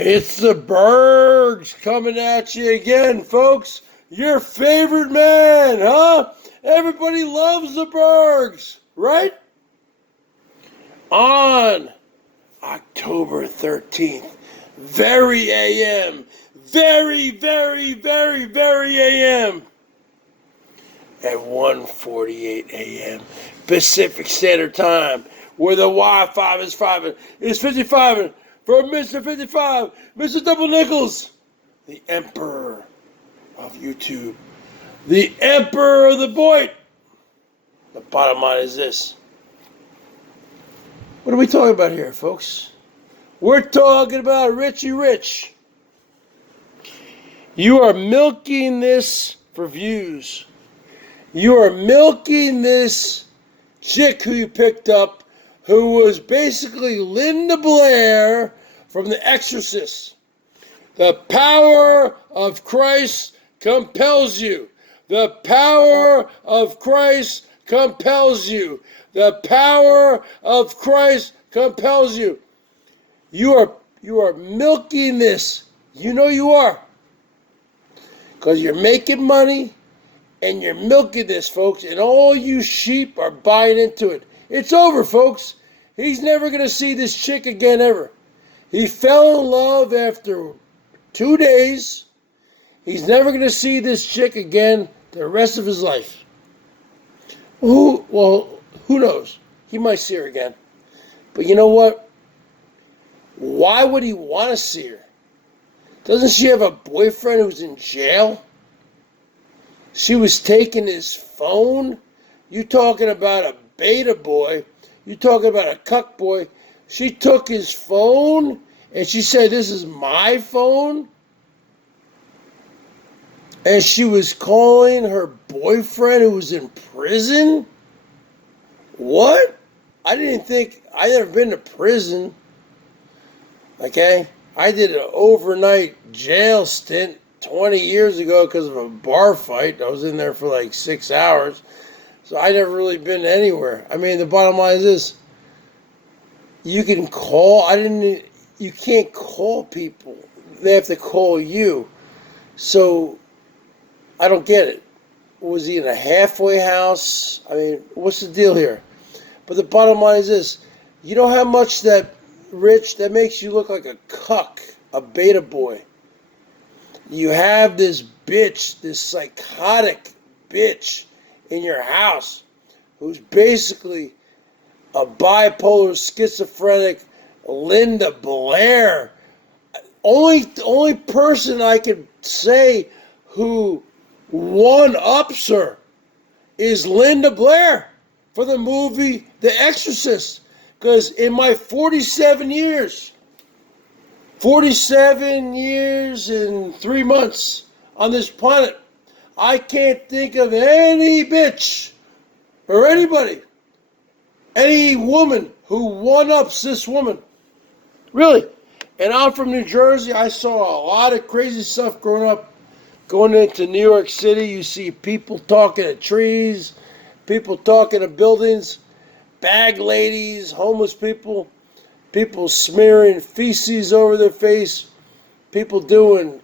It's the Bergs coming at you again, folks. Your favorite man, huh? Everybody loves the Bergs, right? On October 13th, very AM, very AM, at 1:48 AM Pacific Standard Time, where the Wi-Fi is 55 from Mr. 55, Mr. Double Nickels, the Emperor of YouTube, the Emperor of the BOYT. The bottom line is this. What are we talking about here, folks? We're talking about Richie Rich. You are milking this for views. You are milking this chick who you picked up, who was basically Linda Blair from The Exorcist. The power of Christ compels you. The power of Christ compels you. The power of Christ compels you. You are milking this. You know you are. Because you're making money and you're milking this, folks. And all you sheep are buying into it. It's over, folks. He's never going to see this chick again ever. He fell in love after 2 days. He's never going to see this chick again the rest of his life. Who knows? He might see her again. But you know what? Why would he want to see her? Doesn't she have a boyfriend who's in jail? She was taking his phone. You talking about a beta boy. You talking about a cuck boy. She took his phone and she said, "This is my phone." And she was calling her boyfriend who was in prison? What? I'd never been to prison. Okay? I did an overnight jail stint 20 years ago because of a bar fight. I was in there for like 6 hours. So I never really been anywhere. I mean, the bottom line is this. You can call. You can't call people. They have to call you. So I don't get it. Was he in a halfway house? I mean, what's the deal here? But the bottom line is this. You know how much that makes you look like a cuck, a beta boy. You have this bitch, this psychotic bitch in your house who's basically a bipolar, schizophrenic Linda Blair. The only person I could say who one-ups her is Linda Blair for the movie The Exorcist. Because in my 47 years and 3 months on this planet, I can't think of any bitch or anybody, any woman who one-ups this woman. Really. And I'm from New Jersey. I saw a lot of crazy stuff growing up. Going into New York City, you see people talking to trees, people talking to buildings, bag ladies, homeless people, people smearing feces over their face, people doing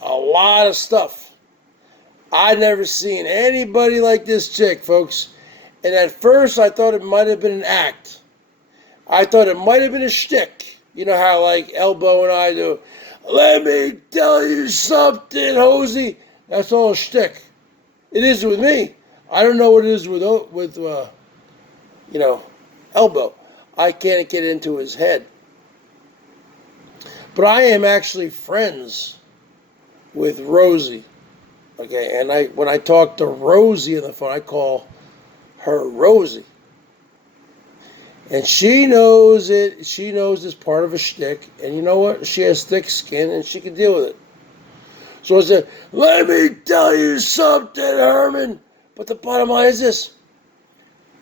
a lot of stuff. I'd never seen anybody like this chick, folks. And at first, I thought it might have been an act. I thought it might have been a shtick. You know how like Elbow and I do. Let me tell you something, Hosey. That's all a shtick. It is with me. I don't know what it is with Elbow. I can't get into his head. But I am actually friends with Rosie. Okay, and when I talk to Rosie on the phone, I call her Rosie. And she knows it. She knows it's part of a shtick. And you know what? She has thick skin and she can deal with it. So I said, let me tell you something, Herman. But the bottom line is this.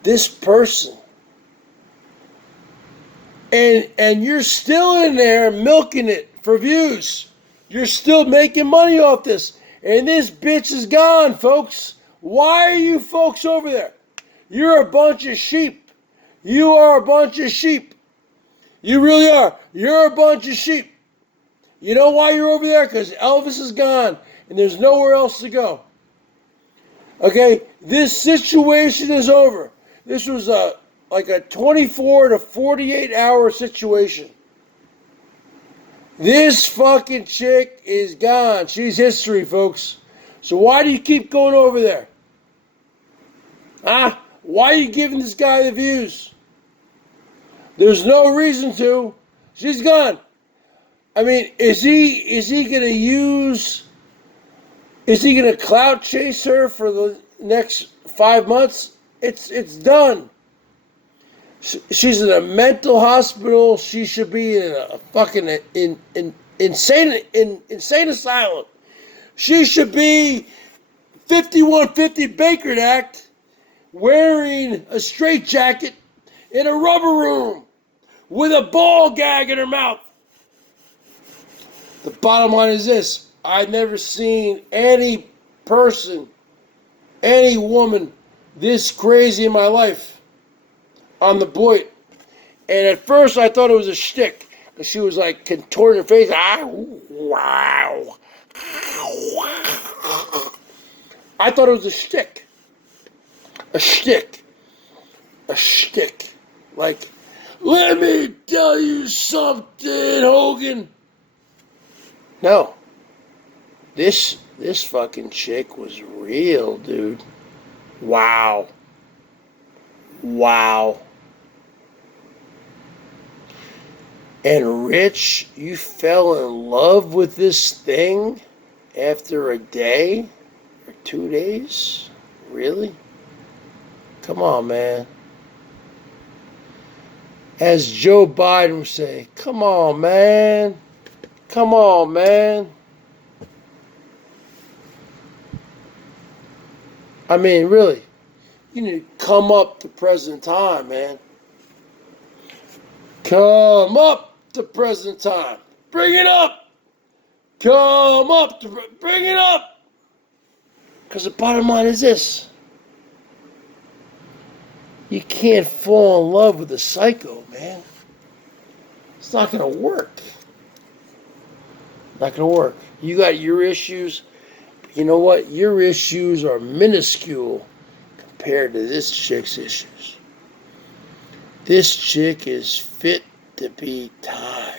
This person. And you're still in there milking it for views. You're still making money off this. And this bitch is gone, folks. Why are you folks over there? You're a bunch of sheep. You are a bunch of sheep. You really are. You're a bunch of sheep. You know why you're over there? Because Elvis is gone and there's nowhere else to go. Okay, this situation is over. This was like a 24 to 48 hour situation. This fucking chick is gone. She's history, folks. So why do you keep going over there? Huh? Why are you giving this guy the views? There's no reason to. She's gone. I mean, is he gonna clout chase her for the next 5 months? It's done. She's in a mental hospital. She should be in a fucking insane asylum. She should be 5150 Baker Act, wearing a straitjacket in a rubber room with a ball gag in her mouth. The bottom line is this: I've never seen any person, any woman this crazy in my life on the BOYT. And at first I thought it was a shtick, because she was like contorting her face. Wow. I thought it was a shtick. A shtick. A shtick. Like, let me tell you something, Hogan. No. This fucking chick was real, dude. Wow. Wow. And Rich, you fell in love with this thing after a day or 2 days? Really? Come on, man. As Joe Biden would say, come on, man. Come on, man. I mean, really. You need to come up to present time, man. Come up to present time. Bring it up. Come up to bring it up. Because the bottom line is this: you can't fall in love with a psycho, man. It's not going to work. Not going to work. You got your issues. But you know what? Your issues are minuscule compared to this chick's issues. This chick is fit to be tied.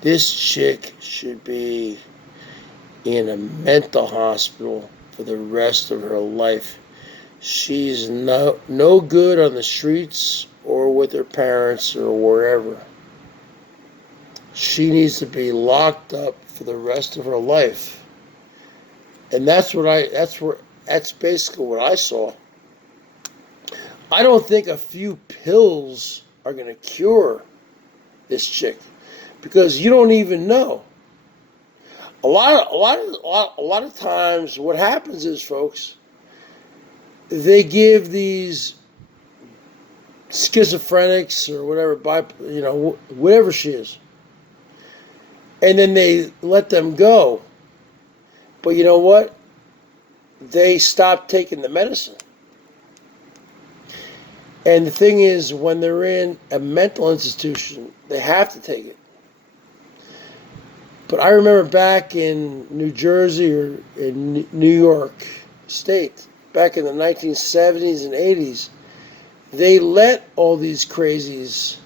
This chick should be in a mental hospital for the rest of her life. She's no good on the streets or with her parents or wherever. She needs to be locked up for the rest of her life. And that's basically what I saw. I don't think a few pills are going to cure this chick, because you don't even know. A lot of times what happens is, folks, they give these schizophrenics or whatever, whatever she is, and then they let them go. But you know what? They stop taking the medicine. And the thing is, when they're in a mental institution, they have to take it. But I remember back in New Jersey or in New York State, back in the 1970s and 80s, they let all these crazies,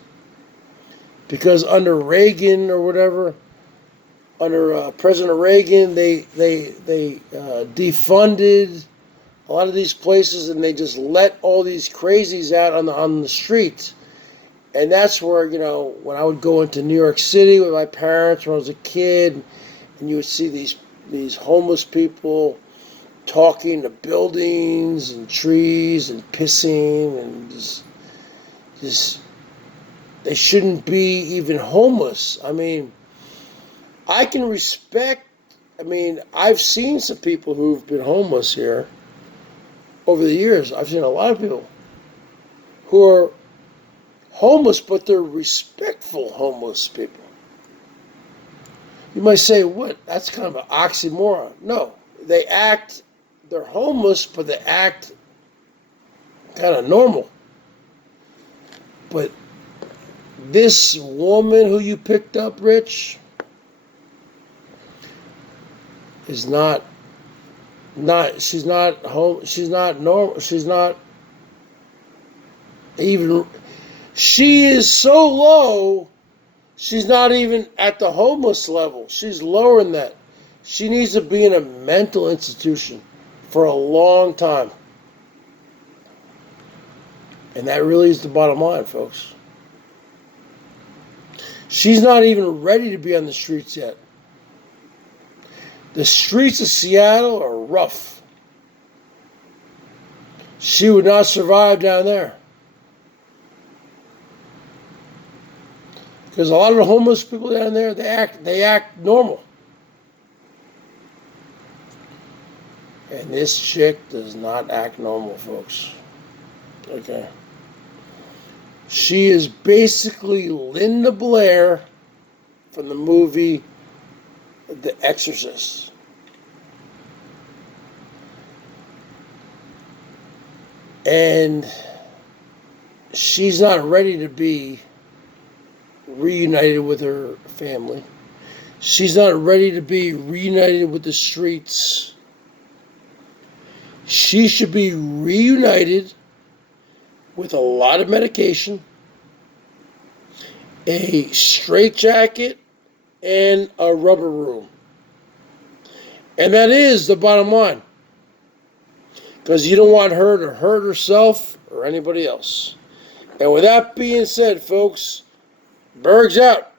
because under Reagan or whatever, under President Reagan, they defunded a lot of these places, and they just let all these crazies out on the streets. And that's where, when I would go into New York City with my parents when I was a kid, and you would see these homeless people talking to buildings and trees and pissing, and just they shouldn't be even homeless. I mean, I can respect, I've seen some people who've been homeless here over the years. I've seen a lot of people who are homeless, but they're respectful homeless people. You might say, what? That's kind of an oxymoron. No, they're homeless, but they act kind of normal. But this woman who you picked up, Rich, is not she's not home, she's not normal, she's not even, she is so low, she's not even at the homeless level. She's lower than that. She needs to be in a mental institution for a long time. And that really is the bottom line, folks. She's not even ready to be on the streets yet. The streets of Seattle are rough. She would not survive down there. Because a lot of the homeless people down there, they act normal. And this chick does not act normal, folks. Okay. She is basically Linda Blair from the movie The Exorcist. And she's not ready to be reunited with her family. She's not ready to be reunited with the streets. She should be reunited with a lot of medication, a straitjacket, and a rubber room. And that is the bottom line. Because you don't want her to hurt herself or anybody else. And with that being said, folks, Bergs out.